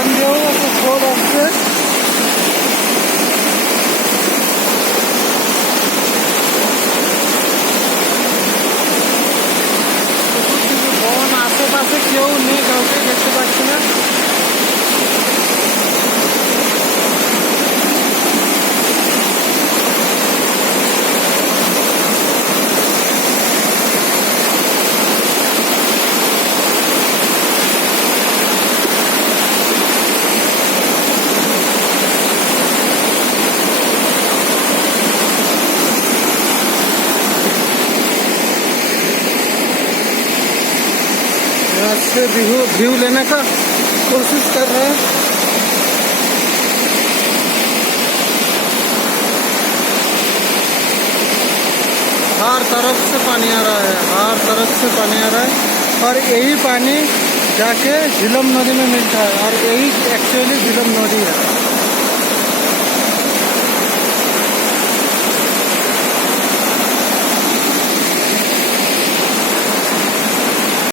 ধান দিয়েও খুব ফল আসছে से व्यू व्यू लेने का कोशिश कर रहे हैं। हर तरफ़ से पानी आ रहा है, हर तरफ़ से पानी आ रहा है। और यही पानी जाके झिलम नदी में मिलता है, और यही एक्चुअली झिलम नदी है।